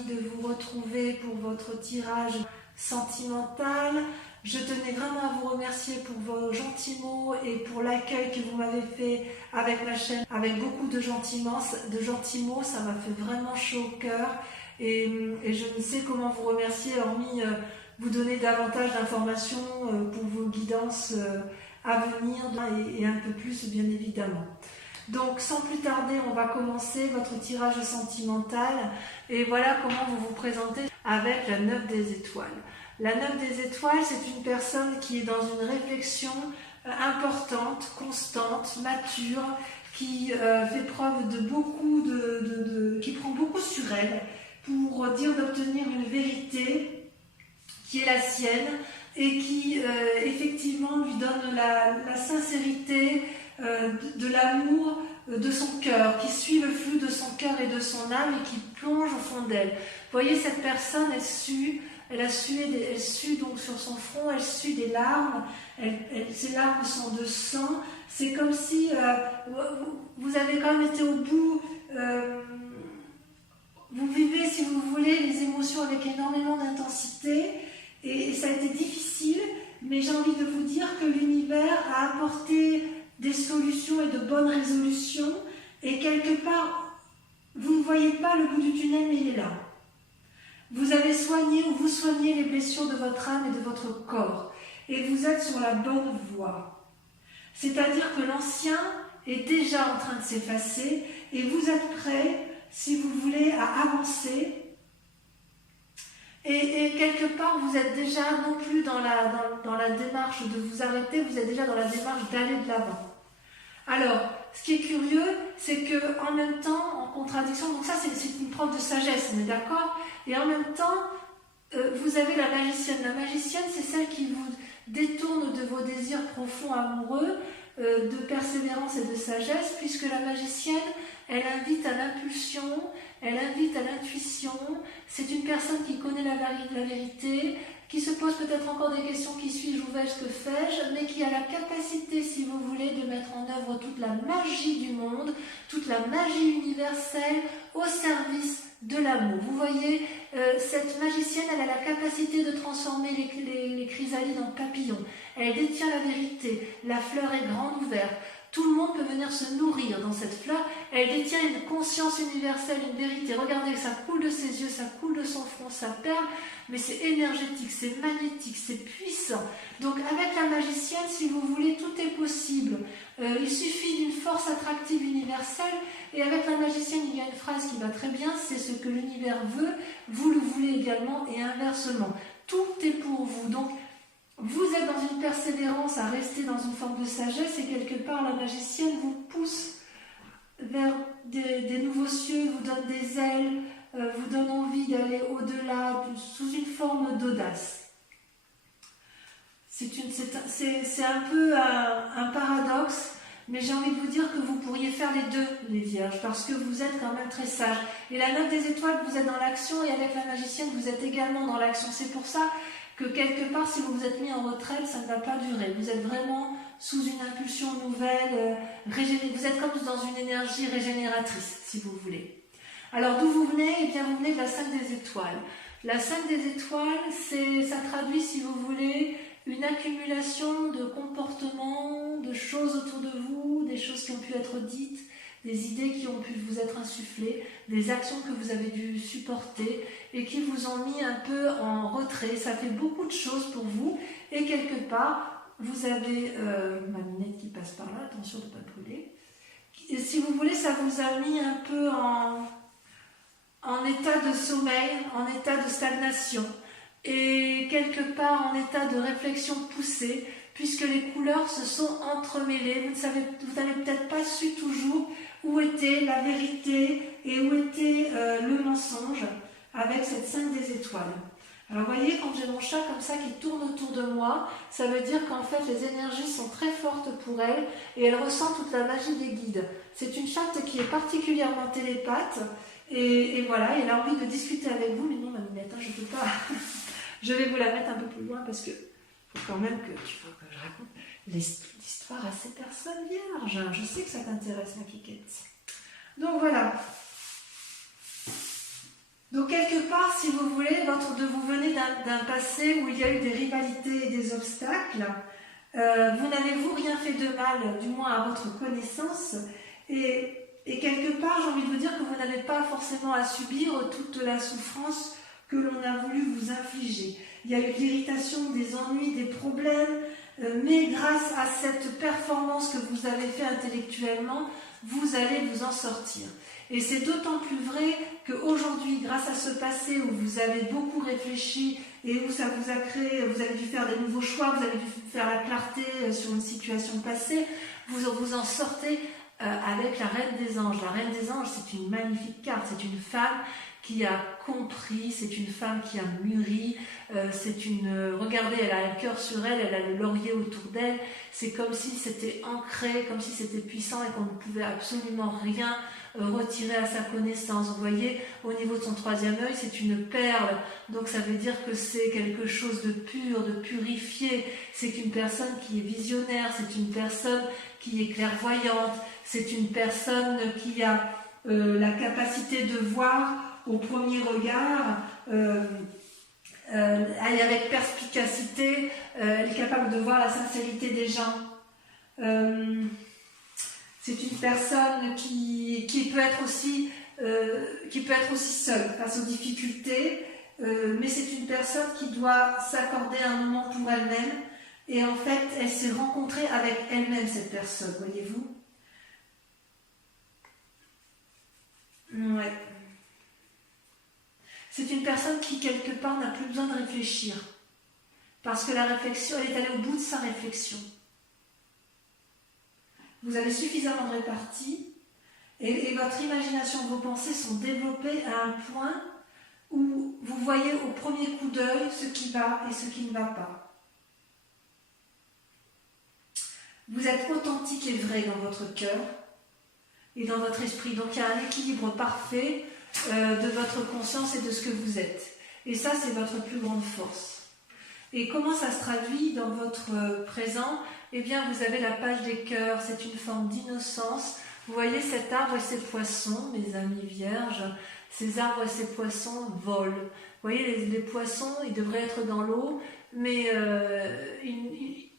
ravie de vous retrouver pour votre tirage sentimental. Je tenais vraiment à vous remercier pour vos gentils mots et pour l'accueil que vous m'avez fait avec ma chaîne, avec beaucoup de gentils mots. Ça m'a fait vraiment chaud au cœur et je ne sais comment vous remercier, hormis vous donner davantage d'informations pour vos guidances à venir et un peu plus bien évidemment. Donc sans plus tarder, on va commencer votre tirage sentimental et voilà comment vous vous présentez avec la 9 des étoiles. La 9 des étoiles, c'est une personne qui est dans une réflexion importante, constante, mature, qui fait preuve de beaucoup qui prend beaucoup sur elle pour dire d'obtenir une vérité qui est la sienne et qui effectivement lui donne la sincérité de l'amour de son cœur, qui suit le flux de son cœur et de son âme et qui plonge au fond d'elle. Vous voyez, cette personne, elle sue donc sur son front, elle sue des larmes, ces larmes sont de sang. C'est comme si vous avez quand même été au bout, vous vivez, si vous voulez, les émotions avec énormément d'intensité et ça a été difficile, mais j'ai envie de vous dire que l'univers a apporté des solutions et de bonnes résolutions et quelque part, vous ne voyez pas le bout du tunnel, mais il est là. Vous avez soigné ou vous soignez les blessures de votre âme et de votre corps et vous êtes sur la bonne voie. C'est-à-dire que l'ancien est déjà en train de s'effacer et vous êtes prêt, si vous voulez, à avancer. Et quelque part, vous êtes déjà non plus dans la démarche de vous arrêter, vous êtes déjà dans la démarche d'aller de l'avant. Alors, ce qui est curieux, c'est qu'en même temps, en contradiction, donc ça c'est une preuve de sagesse, on est d'accord? Et en même temps, vous avez la magicienne. La magicienne, c'est celle qui vous détourne de vos désirs profonds amoureux, de persévérance et de sagesse, puisque la magicienne, elle invite à l'impulsion, elle invite à l'intuition. C'est une personne qui connaît la vérité, qui se pose peut-être encore des questions, qui suis-je, où vais-je, que fais-je, mais qui a la capacité, si vous voulez, de mettre en œuvre toute la magie du monde, toute la magie universelle au service de l'amour. Vous voyez, cette magicienne, elle a la capacité de transformer les chrysalides en papillons. Elle détient la vérité, la fleur est grande ouverte. Tout le monde peut venir se nourrir dans cette fleur. Elle détient une conscience universelle, une vérité. Regardez, ça coule de ses yeux, ça coule de son front, ça perle, mais c'est énergétique, c'est magnétique, c'est puissant. Donc avec la magicienne, si vous voulez, tout est possible. Il suffit d'une force attractive universelle. Et avec la magicienne, il y a une phrase qui va très bien, c'est ce que l'univers veut, vous le voulez également, et inversement. Tout est pour vous. Donc, vous êtes dans une persévérance à rester dans une forme de sagesse et quelque part la magicienne vous pousse vers des nouveaux cieux, vous donne des ailes, vous donne envie d'aller au-delà sous une forme d'audace. C'est un peu un paradoxe, mais j'ai envie de vous dire que vous pourriez faire les deux, les vierges, parce que vous êtes quand même très sages. Et la 9 des étoiles, vous êtes dans l'action et avec la magicienne, vous êtes également dans l'action. C'est pour ça que quelque part, si vous vous êtes mis en retraite, ça ne va pas durer. Vous êtes vraiment sous une impulsion nouvelle, vous êtes comme dans une énergie régénératrice, si vous voulez. Alors, d'où vous venez? Eh bien, vous venez de la 5 des étoiles. La 5 des étoiles, ça traduit, si vous voulez, une accumulation de comportements, de choses autour de vous, des choses qui ont pu être dites, des idées qui ont pu vous être insufflées, des actions que vous avez dû supporter et qui vous ont mis un peu en retrait. Ça fait beaucoup de choses pour vous et quelque part, vous avez ma lunette qui passe par là, attention de ne pas brûler. Et si vous voulez, ça vous a mis un peu en état de sommeil, en état de stagnation et quelque part en état de réflexion poussée puisque les couleurs se sont entremêlées. Vous n'avez peut-être pas su toujours où était la vérité et où était le mensonge avec cette 5 des étoiles. Alors vous voyez, quand j'ai mon chat comme ça qui tourne autour de moi, ça veut dire qu'en fait les énergies sont très fortes pour elle et elle ressent toute la magie des guides. C'est une chatte qui est particulièrement télépathe et voilà, elle a envie de discuter avec vous, mais non ma minette, je ne peux pas. Je vais vous la mettre un peu plus loin parce que faut quand même que je raconte l'histoire à ces personnes vierges. Je sais que ça t'intéresse ma Kikette. Donc voilà. Donc quelque part, si vous voulez, vous venez d'un passé où il y a eu des rivalités et des obstacles. Vous n'avez-vous rien fait de mal, du moins à votre connaissance, et quelque part, j'ai envie de vous dire que vous n'avez pas forcément à subir toute la souffrance que l'on a voulu vous infliger. Il y a eu de l'irritation, des ennuis, des problèmes, mais grâce à cette performance que vous avez fait intellectuellement, vous allez vous en sortir. Et c'est d'autant plus vrai qu'aujourd'hui, grâce à ce passé où vous avez beaucoup réfléchi et où ça vous a créé, vous avez dû faire des nouveaux choix, vous avez dû faire la clarté sur une situation passée, vous en sortez avec la Reine des Anges. La Reine des Anges, c'est une magnifique carte, c'est une femme qui a compris, c'est une femme qui a mûri, regardez, elle a un cœur sur elle, elle a le laurier autour d'elle, c'est comme si c'était ancré, comme si c'était puissant et qu'on ne pouvait absolument rien retirer à sa connaissance. Vous voyez, au niveau de son troisième œil, c'est une perle, donc ça veut dire que c'est quelque chose de pur, de purifié, c'est une personne qui est visionnaire, c'est une personne qui est clairvoyante, c'est une personne qui a la capacité de voir au premier regard, avec perspicacité, elle est capable de voir la sincérité des gens. C'est une personne qui peut être aussi seule face aux difficultés, mais c'est une personne qui doit s'accorder un moment pour elle-même, et en fait, elle s'est rencontrée avec elle-même, cette personne, voyez-vous. Ouais. C'est une personne qui, quelque part, n'a plus besoin de réfléchir. Parce que la réflexion, elle est allée au bout de sa réflexion. Vous avez suffisamment de répartie et votre imagination, vos pensées sont développées à un point où vous voyez au premier coup d'œil ce qui va et ce qui ne va pas. Vous êtes authentique et vrai dans votre cœur et dans votre esprit. Donc il y a un équilibre parfait de votre conscience et de ce que vous êtes. Et ça, c'est votre plus grande force. Et comment ça se traduit dans votre présent? Eh bien, vous avez la page des cœurs, c'est une forme d'innocence. Vous voyez cet arbre et ces poissons, mes amis vierges, ces arbres et ces poissons volent. Vous voyez, les poissons, ils devraient être dans l'eau, mais ils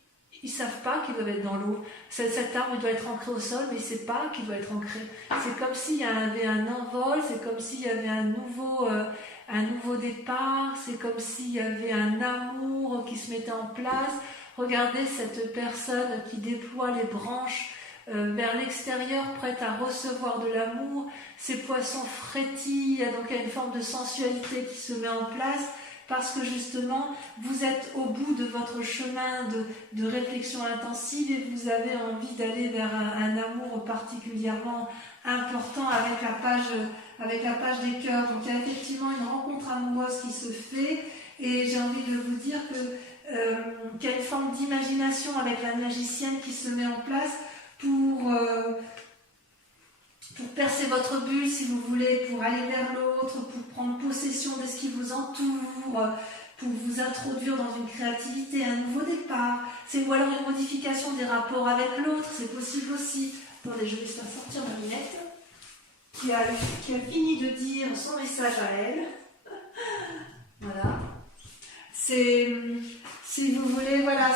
ne savent pas qu'ils doivent être dans l'eau. Cet arbre, il doit être ancré au sol, mais il ne sait pas qu'il doit être ancré. C'est comme s'il y avait un envol, c'est comme s'il y avait un nouveau départ, c'est comme s'il y avait un amour qui se mettait en place. Regardez cette personne qui déploie les branches vers l'extérieur, prête à recevoir de l'amour. Ces poissons frétillent, donc il y a une forme de sensualité qui se met en place, parce que justement, vous êtes au bout de votre chemin de réflexion intensive et vous avez envie d'aller vers un amour particulièrement important avec la page des cœurs. Donc il y a effectivement une rencontre amoureuse qui se fait, et j'ai envie de vous dire qu'il y a une forme d'imagination avec la magicienne qui se met en place pour percer votre bulle, si vous voulez, pour aller vers l'autre, pour prendre possession de ce qui vous entoure, pour vous introduire dans une créativité, un nouveau départ, ou alors une modification des rapports avec l'autre, c'est possible aussi. Attendez, je vais faire sortir ma minette, qui a fini de dire son message à elle. Voilà. Si vous voulez, voilà,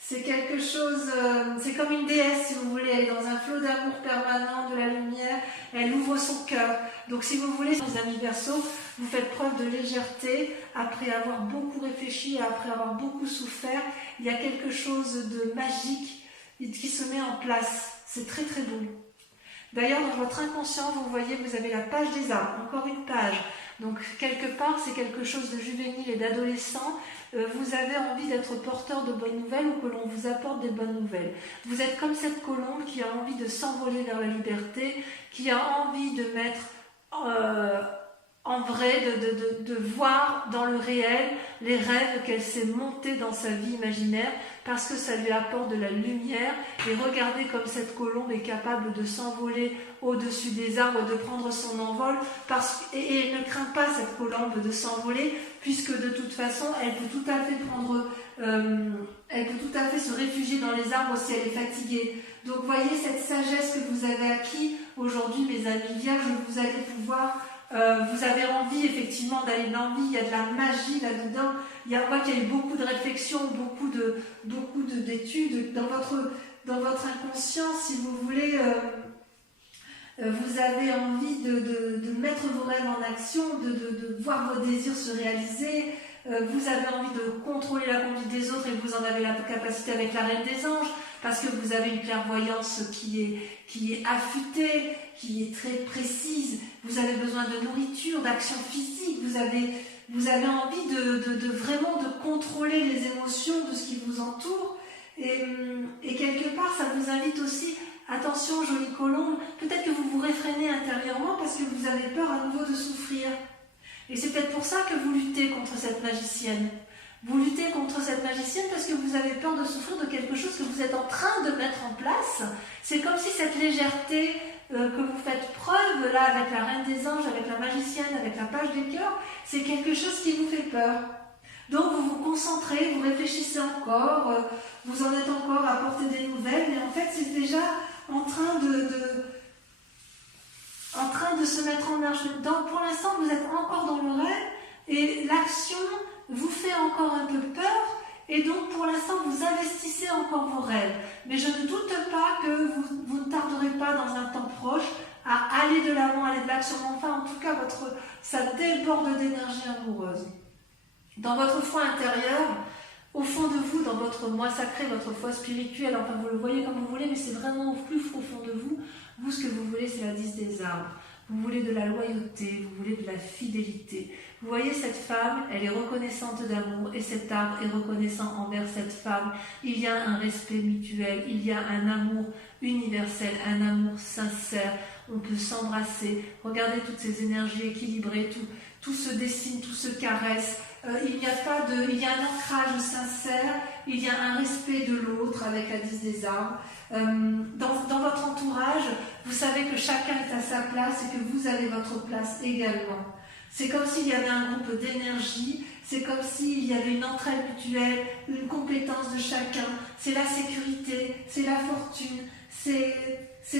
c'est quelque chose, c'est comme une déesse, si vous voulez, elle est dans un flot d'amour permanent, de la lumière, elle ouvre son cœur. Donc si vous voulez, les amis Verseaux, vous faites preuve de légèreté, après avoir beaucoup réfléchi, après avoir beaucoup souffert, il y a quelque chose de magique qui se met en place. C'est très très beau. D'ailleurs, dans votre inconscient, vous voyez, vous avez la page des arbres, encore une page. Donc quelque part, c'est quelque chose de juvénile et d'adolescent. Vous avez envie d'être porteur de bonnes nouvelles ou que l'on vous apporte des bonnes nouvelles. Vous êtes comme cette colombe qui a envie de s'envoler vers la liberté, qui a envie de mettre en vrai, de voir dans le réel les rêves qu'elle s'est montée dans sa vie imaginaire, parce que ça lui apporte de la lumière. Et regardez comme cette colombe est capable de s'envoler au-dessus des arbres, de prendre son envol, et elle ne craint pas, cette colombe, de s'envoler, puisque de toute façon elle peut tout à fait se réfugier dans les arbres si elle est fatiguée. Donc voyez cette sagesse que vous avez acquis aujourd'hui, mes amis vierges, vous allez pouvoir Vous avez envie effectivement d'aller de l'envie, il y a de la magie là-dedans. On voit qu'il y a eu beaucoup de réflexions, beaucoup d'études dans votre inconscient, si vous voulez. Vous avez envie de mettre vos rêves en action, de voir vos désirs se réaliser. Vous avez envie de contrôler la conduite des autres et vous en avez la capacité avec la Reine des Anges, parce que vous avez une clairvoyance qui est affûtée, qui est très précise. Vous avez besoin de nourriture, d'action physique. Vous avez envie de vraiment de contrôler les émotions de ce qui vous entoure. Et quelque part, ça vous invite aussi, attention, jolie colombe, peut-être que vous vous réfrénez intérieurement parce que vous avez peur à nouveau de souffrir. Et c'est peut-être pour ça que vous luttez contre cette magicienne. Vous luttez contre cette magicienne parce que vous avez peur de souffrir de quelque chose que vous êtes en train de mettre en place. C'est comme si cette légèreté que vous faites preuve là avec la Reine des Anges, avec la magicienne, avec la page des cœurs, c'est quelque chose qui vous fait peur. Donc vous vous concentrez, vous réfléchissez encore, vous en êtes encore à apporter des nouvelles, mais en fait c'est déjà en train de se mettre en marche. Donc pour l'instant vous êtes encore dans le rêve et l'action vous fait encore un peu peur et donc pour l'instant vous investissez encore vos rêves. Mais je ne doute pas que vous ne tarderez pas dans un temps proche à aller de l'avant, aller de l'action. Enfin en tout cas ça déborde d'énergie amoureuse. Dans votre foi intérieure, au fond de vous, dans votre moi sacré, votre foi spirituelle, enfin vous le voyez comme vous voulez, mais c'est vraiment au plus profond de vous. Vous, ce que vous voulez, c'est la 10 des arbres. Vous voulez de la loyauté, vous voulez de la fidélité. Vous voyez cette femme, elle est reconnaissante d'amour et cet arbre est reconnaissant envers cette femme. Il y a un respect mutuel, il y a un amour universel, un amour sincère. On peut s'embrasser. Regardez toutes ces énergies équilibrées, tout se dessine, tout se caresse. Il y a un ancrage sincère, il y a un respect de l'autre avec la 10 des arbres. Dans votre entourage, vous savez que chacun est à sa place et que vous avez votre place également. C'est comme s'il y avait un groupe d'énergie, c'est comme s'il y avait une entraide mutuelle, une compétence de chacun. C'est la sécurité, c'est la fortune, c'est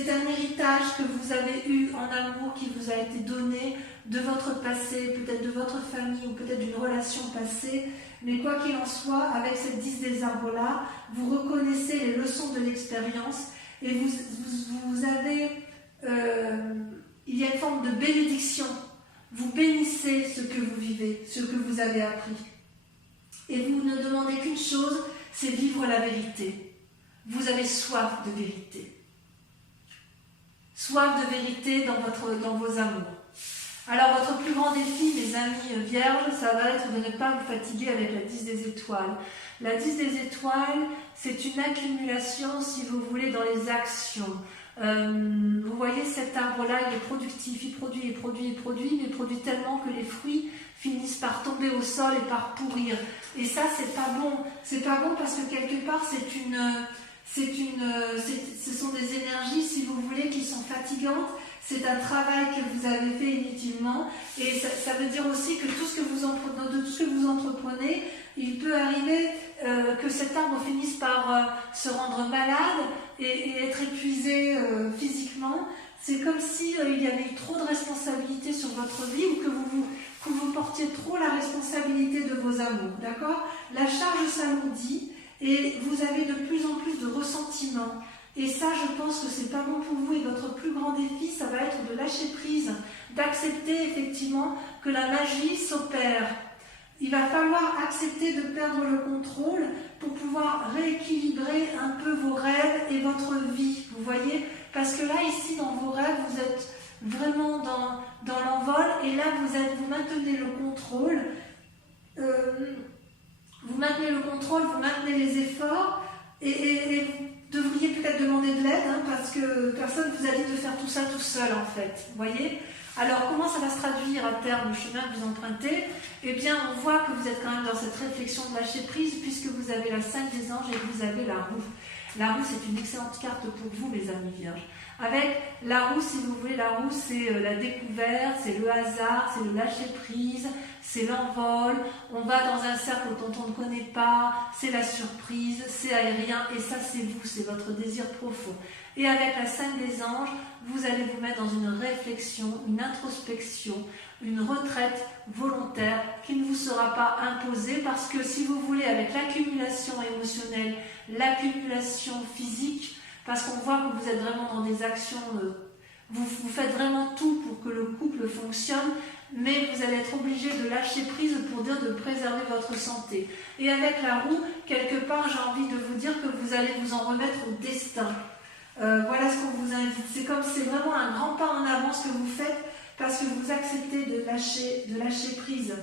un héritage que vous avez eu en amour qui vous a été donné de votre passé, peut-être de votre famille ou peut-être d'une relation passée. Mais quoi qu'il en soit, avec cette 10 des arbres-là, vous reconnaissez les leçons de l'expérience et vous avez... il y a une forme de bénédiction. Vous bénissez ce que vous vivez, ce que vous avez appris. Et vous ne demandez qu'une chose, c'est vivre la vérité. Vous avez soif de vérité. Soif de vérité dans vos amours. Alors votre plus grand défi, mes amis vierges, ça va être de ne pas vous fatiguer avec la 10 des étoiles. La 10 des étoiles, c'est une accumulation, si vous voulez, dans les actions. Vous voyez cet arbre-là, il est productif, il produit, mais il produit tellement que les fruits finissent par tomber au sol et par pourrir. Et ça, c'est pas bon. C'est pas bon parce que quelque part, ce sont des énergies, si vous voulez, qui sont fatigantes. C'est un travail que vous avez fait inutilement. Et ça veut dire aussi que tout ce que vous entreprenez, il peut arriver que cet arbre finisse par se rendre malade et être épuisé physiquement. C'est comme si il y avait eu trop de responsabilités sur votre vie ou que vous portiez trop la responsabilité de vos amours. D'accord ? La charge s'alourdit et vous avez de plus en plus de ressentiments. Et ça, je pense que c'est pas bon pour vous. Et votre plus grand défi, ça va être de lâcher prise, d'accepter effectivement que la magie s'opère. Il va falloir accepter de perdre le contrôle pour pouvoir rééquilibrer un peu vos rêves et votre vie. Vous voyez ? Parce que là, ici, dans vos rêves, vous êtes vraiment dans l'envol. Et là, vous maintenez le contrôle. Vous maintenez le contrôle, vous maintenez les efforts. Et vous devriez peut-être demander de l'aide, parce que personne ne vous a dit de faire tout ça tout seul, en fait. Vous voyez ? Alors, comment ça va se traduire à terme, le chemin que vous empruntez ? Eh bien, on voit que vous êtes quand même dans cette réflexion de lâcher prise, puisque vous avez la 5 des anges et que vous avez la roue. La roue, c'est une excellente carte pour vous, mes amis vierges. Avec la roue, si vous voulez, la roue c'est la découverte, c'est le hasard, c'est le lâcher prise, c'est l'envol, on va dans un cercle dont on ne connaît pas, c'est la surprise, c'est aérien, et ça c'est vous, c'est votre désir profond. Et avec la 5 des anges, vous allez vous mettre dans une réflexion, une introspection, une retraite volontaire qui ne vous sera pas imposée, parce que si vous voulez, avec l'accumulation émotionnelle, l'accumulation physique, parce qu'on voit que vous êtes vraiment dans des actions, vous faites vraiment tout pour que le couple fonctionne, mais vous allez être obligé de lâcher prise pour dire de préserver votre santé. Et avec la roue, quelque part, j'ai envie de vous dire que vous allez vous en remettre au destin. Voilà ce qu'on vous invite. C'est comme c'est vraiment un grand pas en avant ce que vous faites, parce que vous acceptez de lâcher prise.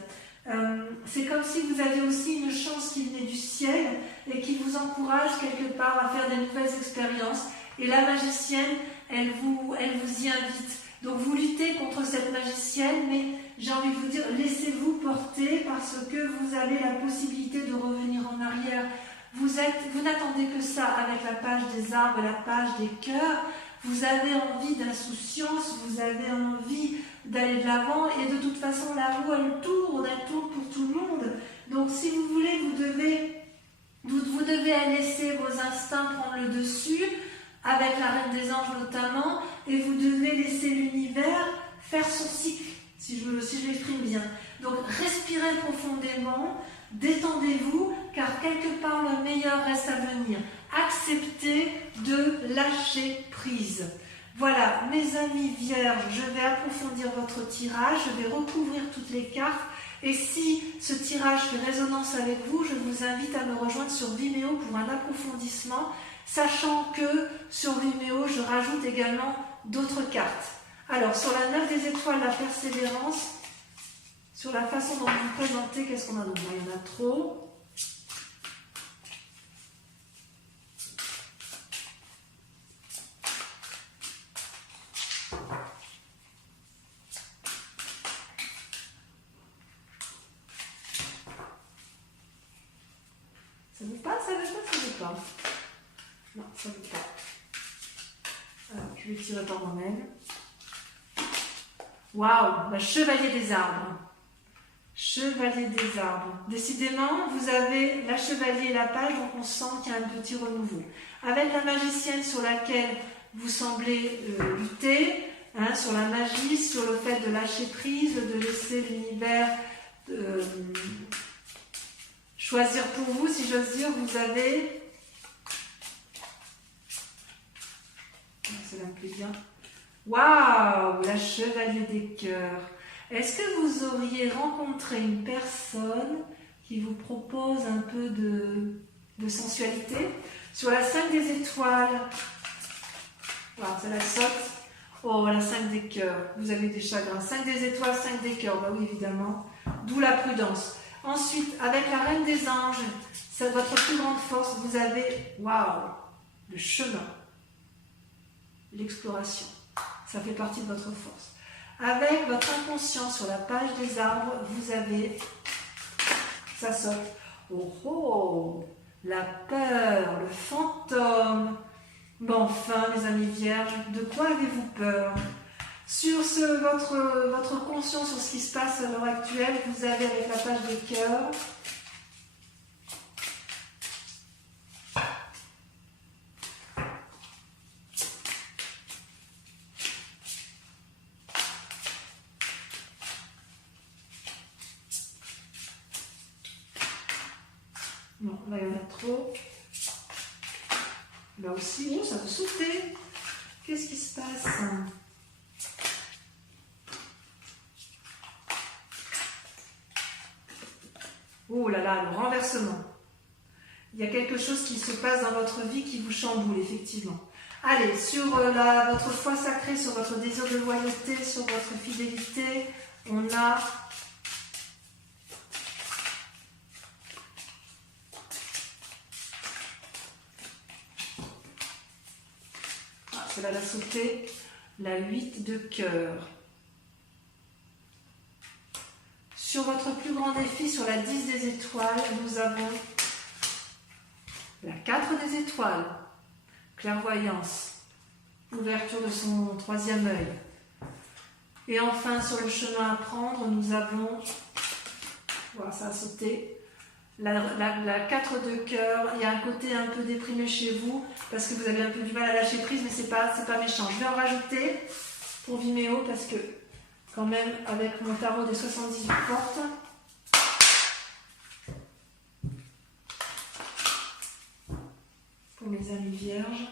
C'est comme si vous aviez aussi une chance qui venait du ciel et qui vous encourage quelque part à faire des nouvelles expériences. Et la magicienne, elle vous y invite. Donc vous luttez contre cette magicienne, mais j'ai envie de vous dire, laissez-vous porter, parce que vous avez la possibilité de revenir en arrière. Vous n'attendez que ça avec la page des arbres, la page des cœurs. Vous avez envie d'insouciance, vous avez envie d'aller de l'avant, et de toute façon la roue elle tourne pour tout le monde. Donc si vous voulez, vous devez laisser vos instincts prendre le dessus, avec la Reine des Anges notamment, et vous devez laisser l'univers faire son cycle, si je l'exprime bien. Donc respirez profondément, détendez-vous, car quelque part le meilleur reste à venir. Acceptez de lâcher prise. Voilà, mes amis vierges, je vais approfondir votre tirage, je vais recouvrir toutes les cartes, et si ce tirage fait résonance avec vous, je vous invite à me rejoindre sur Vimeo pour un approfondissement, sachant que sur Vimeo, je rajoute également d'autres cartes. Alors, sur la 9 des étoiles, la persévérance, sur la façon dont vous vous présentez, qu'est-ce qu'on a donc? Il y en a trop. Ça veut pas, ça veut pas. Non, ça veut pas. Alors, je vais tirer par moi-même. Waouh, la chevalier des arbres. Chevalier des arbres. Décidément, vous avez la chevalier et la page, donc on sent qu'il y a un petit renouveau. Avec la magicienne sur laquelle vous semblez lutter, sur la magie, sur le fait de lâcher prise, de laisser l'univers choisir pour vous, si j'ose dire, vous avez... Cela me plaît bien. Waouh, la chevalier des cœurs. Est-ce que vous auriez rencontré une personne qui vous propose un peu de sensualité? Sur la 5 des étoiles, voilà, ça la saute. Oh, la 5 des cœurs, vous avez des chagrins. 5 des étoiles, 5 des cœurs, bah oui, évidemment. D'où la prudence. Ensuite, avec la reine des anges, c'est votre plus grande force, vous avez, waouh, le chemin, l'exploration. Ça fait partie de votre force. Avec votre inconscient sur la page des arbres, vous avez, ça saute, oh oh, la peur, le fantôme. Bon, enfin, mes amis vierges, de quoi avez-vous peur? Sur votre conscience, sur ce qui se passe à l'heure actuelle, vous avez avec la page des cœurs, non, là il y en a trop. Là aussi, oh, ça veut sauter. Qu'est-ce qui se passe? Oh là là, le renversement. Il y a quelque chose qui se passe dans votre vie qui vous chamboule, effectivement. Allez, sur votre foi sacrée, sur votre désir de loyauté, sur votre fidélité, on a... Cela l'a sauté, la 8 de cœur. Sur votre plus grand défi, sur la 10 des étoiles, nous avons la 4 des étoiles, clairvoyance. Ouverture de son troisième œil. Et enfin, sur le chemin à prendre, nous avons, voilà, ça a sauté, la 4 de cœur. Il y a un côté un peu déprimé chez vous, parce que vous avez un peu du mal à lâcher prise, mais c'est pas méchant. Je vais en rajouter pour Vimeo, parce que quand même, avec mon tarot des 78 portes, pour mes amis vierges,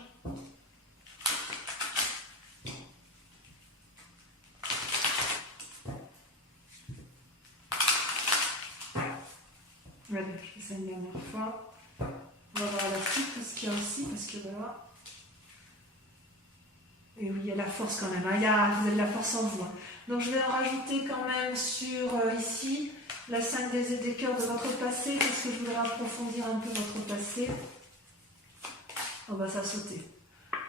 allez, je fais ça une dernière fois. On va voir la suite, parce qu'il y a aussi, parce que voilà. Et oui, il y a la force quand même, hein. Vous avez de la force en vous. Hein. Donc je vais en rajouter quand même sur ici, la 5 des cœurs de votre passé, parce que je voudrais approfondir un peu votre passé. On va ça sauter.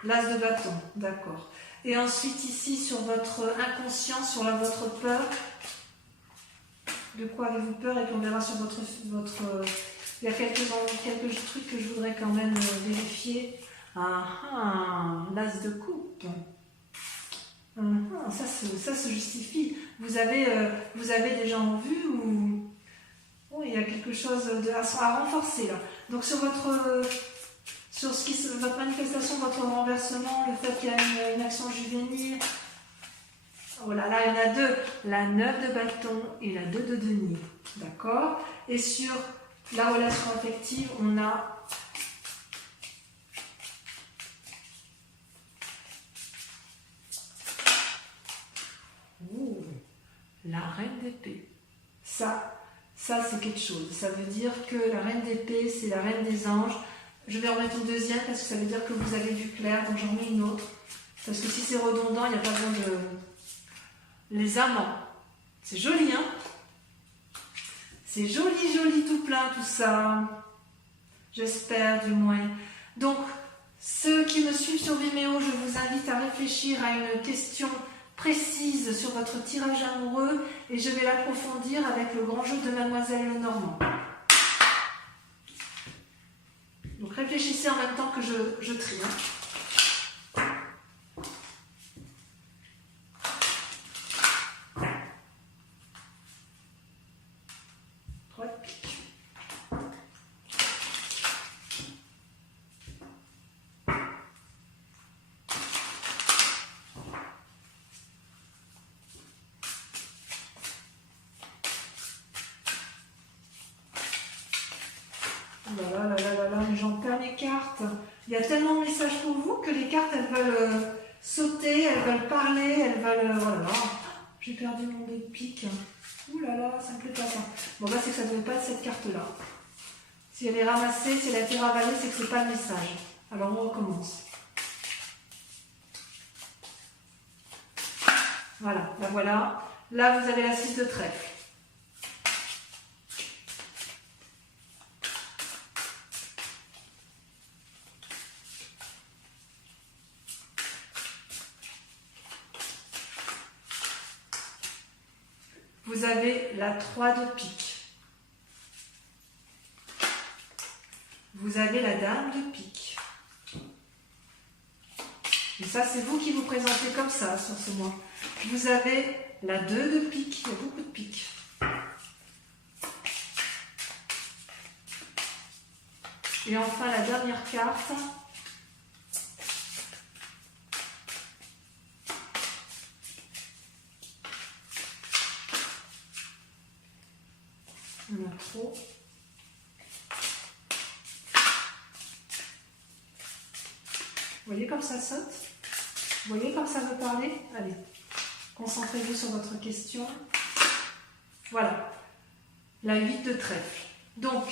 L'as de bâton, d'accord. Et ensuite ici, sur votre inconscient, sur votre peur. De quoi avez-vous peur? Et puis on verra sur votre il y a quelques trucs que je voudrais quand même vérifier. L'as de coupe. Ça se justifie. Vous avez des gens en vue ou il y a quelque chose à renforcer là. Donc sur votre manifestation, votre renversement, le fait qu'il y a une action juvénile. Oh là là, il y en a deux. La 9 de bâton et la 2 de denier. D'accord? Et sur la relation affective, on a la reine d'épée. Ça c'est quelque chose. Ça veut dire que la reine d'épée, c'est la reine des anges. Je vais en mettre une deuxième parce que ça veut dire que vous avez du clair, donc j'en mets une autre. Parce que si c'est redondant, il n'y a pas besoin de... Les amants. C'est joli, hein? C'est joli, joli, tout plein, tout ça. J'espère, du moins. Donc, ceux qui me suivent sur Vimeo, je vous invite à réfléchir à une question précise sur votre tirage amoureux et je vais l'approfondir avec le grand jeu de Mademoiselle Lenormand. Donc, réfléchissez en même temps que je trie. Hein. Là, mais j'en perds mes cartes. Il y a tellement de messages pour vous que les cartes, elles veulent sauter, elles veulent parler, elles veulent... Voilà. J'ai perdu mon dé de pique. Ouh là là, ça me plaît pas ça. Bon, bah, c'est que ça ne devait pas être cette carte-là. Si elle est ramassée, si elle a été ravalée, c'est que ce n'est pas le message. Alors, on recommence. Voilà, ben voilà. Là, vous avez la 6 de trèfle. Vous avez la 3 de pique. Vous avez la dame de pique. Et ça, c'est vous qui vous présentez comme ça sur ce mois. Vous avez la 2 de pique. Il y a beaucoup de pique. Et enfin, la dernière carte. On a trop. Vous voyez comme ça saute? Vous voyez comme ça veut parler? Allez, concentrez-vous sur votre question. Voilà, la 8 de trèfle. Donc,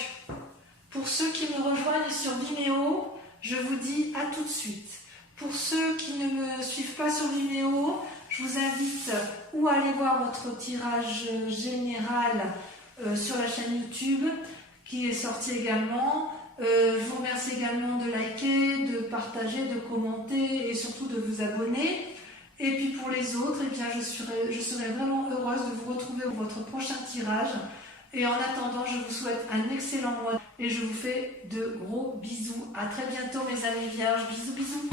pour ceux qui me rejoignent sur Vimeo, je vous dis à tout de suite. Pour ceux qui ne me suivent pas sur Vimeo, je vous invite ou à aller voir votre tirage général sur la chaîne YouTube qui est sorti également. Je vous remercie également de liker, de partager, de commenter et surtout de vous abonner. Et puis pour les autres, eh bien, je serai vraiment heureuse de vous retrouver pour votre prochain tirage. Et en attendant, je vous souhaite un excellent mois et je vous fais de gros bisous. À très bientôt mes amis vierges. Bisous, bisous.